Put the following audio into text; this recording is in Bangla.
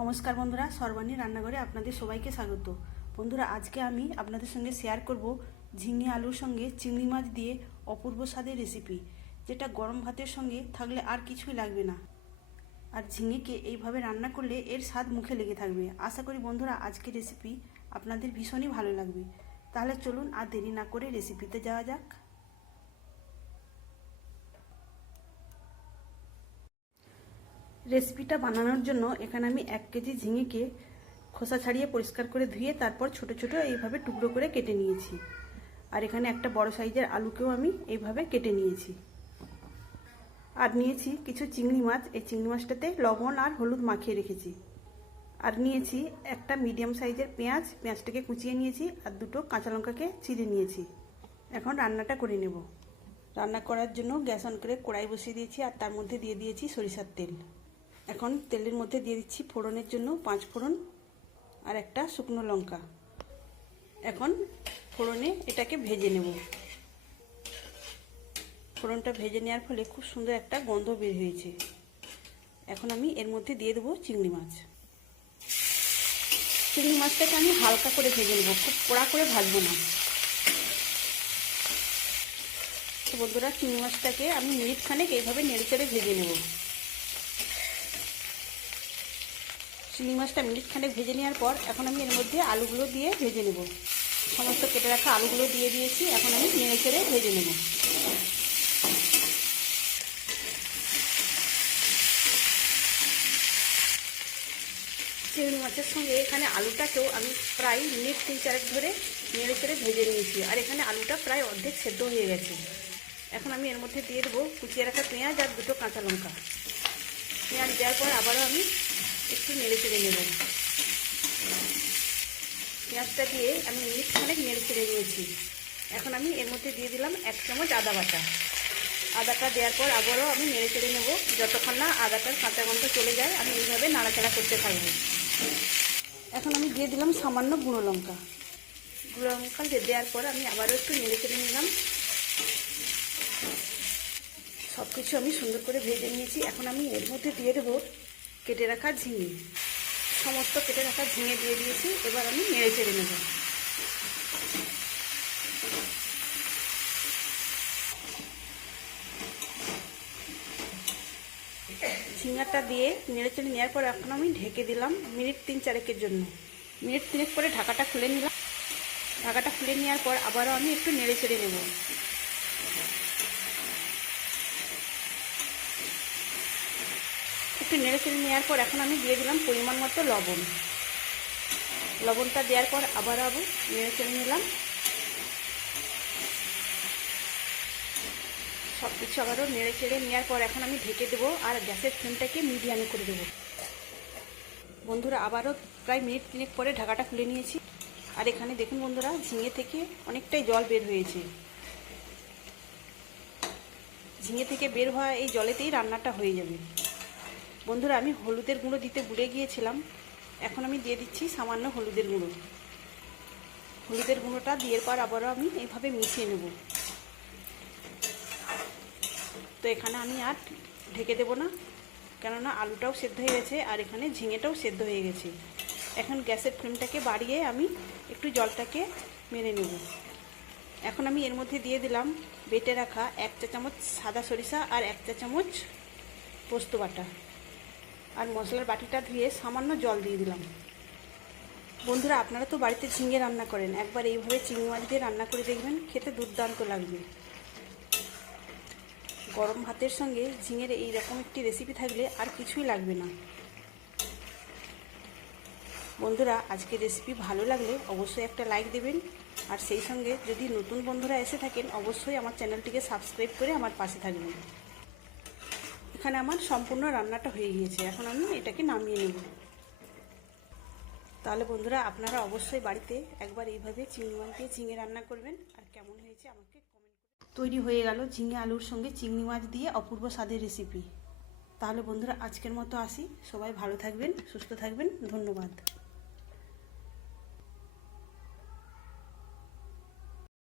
নমস্কার বন্ধুরা, সর্বাণী রান্নাঘরে আপনাদের সবাইকে স্বাগত। বন্ধুরা, আজকে আমি আপনাদের সঙ্গে শেয়ার করব ঝিঙে আলুর সঙ্গে চিংড়ি মাছ দিয়ে অপূর্ব স্বাদের রেসিপি, যেটা গরম ভাতের সঙ্গে থাকলে আর কিছুই লাগবে না। আর ঝিঙেকে এইভাবে রান্না করলে এর স্বাদ মুখে লেগে থাকবে। আশা করি বন্ধুরা আজকের রেসিপি আপনাদের ভীষণই ভালো লাগবে। তাহলে চলুন আর দেরি না করে রেসিপিতে যাওয়া যাক। রেসিপিটা বানানোর জন্য এখানে আমি 1 কেজি ঝিঙেকে খোসা ছাড়িয়ে পরিষ্কার করে ধুয়ে তারপর ছোট ছোট এইভাবে টুকরো করে কেটে নিয়েছি। আর এখানে একটা বড় সাইজের আলুকেও আমি এইভাবে কেটে নিয়েছি। আর নিয়েছি কিছু চিংড়ি মাছ। এই চিংড়ি মাছটাতে লবণ আর হলুদ মাখিয়ে রেখেছি। আর নিয়েছি একটা মিডিয়াম সাইজের পেঁয়াজ, পেঁয়াজটাকে কুচিয়ে নিয়েছি। আর দুটো কাঁচা লঙ্কাকে চিড়ে নিয়েছি। এখন রান্নাটা করে নেব। রান্না করার জন্য গ্যাস অন করে কড়াই বসিয়ে দিয়েছি আর তার মধ্যে দিয়ে দিয়েছি সরিষার তেল। এখন তেলের মধ্যে দিয়ে দিচ্ছি ফোড়নের জন্য 5 ফোড়ন আর একটা শুকনো লঙ্কা। এখন ফোড়নে এটাকে ভেজে নেব। ফোড়নটা ভেজে নেওয়ার ফলে খুব সুন্দর একটা গন্ধ বের হয়েছে। এখন আমি এর মধ্যে দিয়ে দেবো চিংড়ি মাছ। চিংড়ি মাছটাকে আমি হালকা করে ভেজে নেব, খুব কড়া করে ভাজবো না। তো বন্ধুরা, চিংড়ি মাছটাকে আমি মিনিট খানেক এইভাবে নেড়েচেড়ে ভেজে নেব। চিংড়ি মাছটা মিনিট খানেক ভেজে নেওয়ার পর এখন আমি এর মধ্যে আলুগুলো দিয়ে ভেজে নেব। সমস্ত কেটে রাখা আলুগুলো দিয়ে দিয়েছি। এখন আমি নেড়েচেড়ে ভেজে নেব। চিংড়ি মাছের সঙ্গে এখানে আলুটাকেও আমি প্রায় মিনিট 3-4 ধরে নেড়েচেড়ে ভেজে নিয়েছি। আর এখানে আলুটা প্রায় অর্ধেক সেদ্ধ হয়ে গেছে। এখন আমি এর মধ্যে দিয়ে দেবো কুচিয়ে রাখা পেঁয়াজ আর দুটো কাঁচা লঙ্কা। পেঁয়াজ দেওয়ার পর আবারও আমি একটু নেড়েচেড়ে নেব। পেঁয়াজটা দিয়ে আমি মিনিট খানেক নেড়েচেড়ে নিয়েছি। এখন আমি এর মধ্যে দিয়ে দিলাম 1 চামচ আদা বাটা। আদাটা দেওয়ার পর আবারও আমি নেড়েচেড়ে নেব। যতক্ষণ না আদাটার কাঁচা গন্ধ চলে যায় আমি এইভাবে নাড়াচাড়া করতে থাকব। এখন আমি দিয়ে দিলাম সামান্য গুঁড়ো লঙ্কা। গুঁড়ো লঙ্কা দেওয়ার পর আমি আবারও একটু নেড়েচেড়ে নিলাম। সব কিছু আমি সুন্দর করে ভেজে নিয়েছি। এখন আমি এর মধ্যে দিয়ে দেবো কেটে রাখা ঝিঙে। সমস্ত কেটে রাখা ঝিঙে দিয়ে দিয়েছি। এবার আমি নেড়েচেড়ে নেব। ঝিঙাটা দিয়ে নেড়েচেড়ে নেওয়ার পর এখন আমি ঢেকে দিলাম মিনিট 3-4 জন্য। মিনিট 3 পরে ঢাকাটা খুলে নিলাম। ঢাকাটা খুলে নেওয়ার পর আবারও আমি একটু নেড়েচেড়ে নেব। একটু নেড়েচেড়ে নেওয়ার পর এখন আমি দিয়ে দিলাম পরিমাণ মতো লবণ। লবণটা দেওয়ার পর আবারও নেড়েচেড়ে নিলাম। সব কিছু আবারও নেড়েচেড়ে নেওয়ার পর এখন আমি ঢেকে দেবো আর গ্যাসের ফ্লেমটাকে মিডিয়ামে করে দেবো। বন্ধুরা, আবারও প্রায় মিনিট 3 পরে ঢাকাটা খুলে নিয়েছি। আর এখানে দেখুন বন্ধুরা, ঝিঙে থেকে অনেকটাই জল বের হয়েছে। ঝিঙে থেকে বের হওয়া এই জলেতেই রান্নাটা হয়ে যাবে। বন্ধুরা, আমি হলুদের গুঁড়ো দিতে ভুলে গিয়েছিলাম। এখন আমি দিয়ে দিচ্ছি সামান্য হলুদের গুঁড়ো। হলুদের গুঁড়োটা দিয়ে পর আবারও আমি এইভাবে মিশিয়ে নেব। তো এখানে আমি আর ঢেকে দেবো না, কেননা আলুটাও সেদ্ধ হয়ে গেছে আর এখানে ঝিঙেটাও সেদ্ধ হয়ে গেছে। এখন গ্যাসের ফ্লেমটাকে বাড়িয়ে আমি একটু জলটাকে মেরে নেব। এখন আমি এর মধ্যে দিয়ে দিলাম বেটে রাখা 1 চা চামচ সাদা সরিষা আর 1 চা চামচ পোস্ত বাটা। আর মশলার বাটিটা ধুয়ে সামান্য জল দিয়ে দিলাম। বন্ধুরা, আপনারা তো বাড়িতে ঝিঙে রান্না করেন, একবার এইভাবে চিংড়ি মাছ দিয়ে রান্না করে দেখবেন, খেতে দুর্দান্ত লাগবে। গরম ভাতের সঙ্গে ঝিঙের এইরকম একটি রেসিপি থাকলে আর কিছুই লাগবে না। বন্ধুরা, আজকের রেসিপি ভালো লাগলে অবশ্যই একটা লাইক দেবেন। আর সেই সঙ্গে যদি নতুন বন্ধুরা এসে থাকেন অবশ্যই আমার চ্যানেলটিকে সাবস্ক্রাইব করে আমার পাশে থাকবেন। এখানে আমার সম্পূর্ণ রান্নাটা হয়ে গিয়েছে। এখন আমি এটাকে নামিয়ে নেব। তাহলে বন্ধুরা, আপনারা অবশ্যই বাড়িতে একবার এইভাবে চিংড়ি মাছ দিয়ে ঝিঙে রান্না করবেন। আর কেমন হয়েছে আমাকে কমেন্ট করে। তৈরি হয়ে গেল ঝিঙে আলুর সঙ্গে চিংড়ি মাছ দিয়ে অপূর্ব স্বাদের রেসিপি। তাহলে বন্ধুরা, আজকের মতো আসি। সবাই ভালো থাকবেন, সুস্থ থাকবেন। ধন্যবাদ।